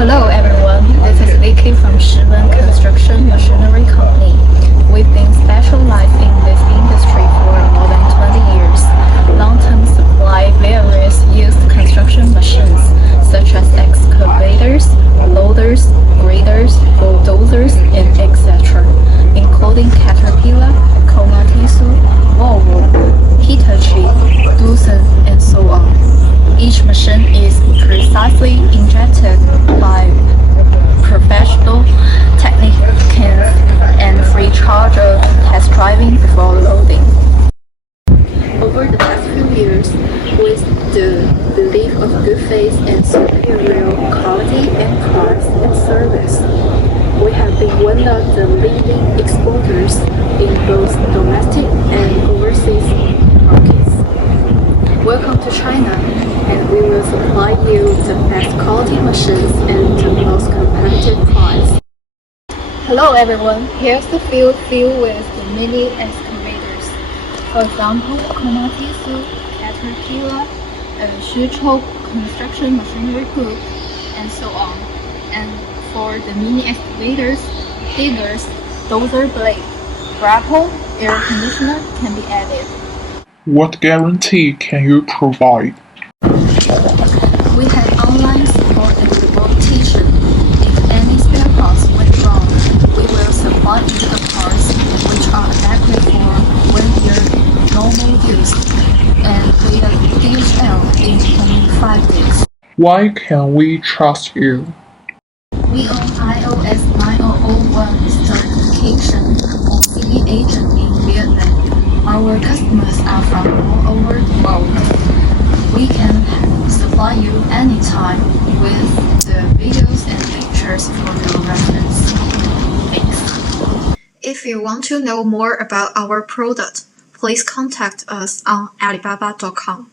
Hello everyone, this is Vicky from ShiWen Construction Machinery Company. We've been specialized in this industry for more than 20 years. Long-term supply various used construction machines such as excavators, loaders, graders, bulldozers, and etc., including Caterpillar, Komatsu, Volvo, Hitachi, Doosan, and so on. Each machine is precisely injected by professional technicians and free charge of test driving before loading. Over the past few years, with the belief of good faith and superior quality and price and service, we have been one of the leading exporters in both domestic and overseas markets. Welcome to China, and we will supply you the best quality machines and the most competitive price. Hello everyone, here's the field filled with the mini excavators. For example, Komatsu, Caterpillar, ShiWen Construction Machinery Group, and so on. And for the mini excavators, diggers, dozer blade, grapple, air conditioner can be added. What guarantee can you provide? We have online support and remote teaching. If any spare parts went wrong, we will supply you the parts which are adequate for 1 year normal use and via DHL in only 5 days. Why can we trust you? We own iOS 9001 certification on CD agent in Vietnam. Our customers are from all over the world. We can supply you anytime with the videos and pictures for your reference. Thanks. If you want to know more about our product, please contact us on Alibaba.com.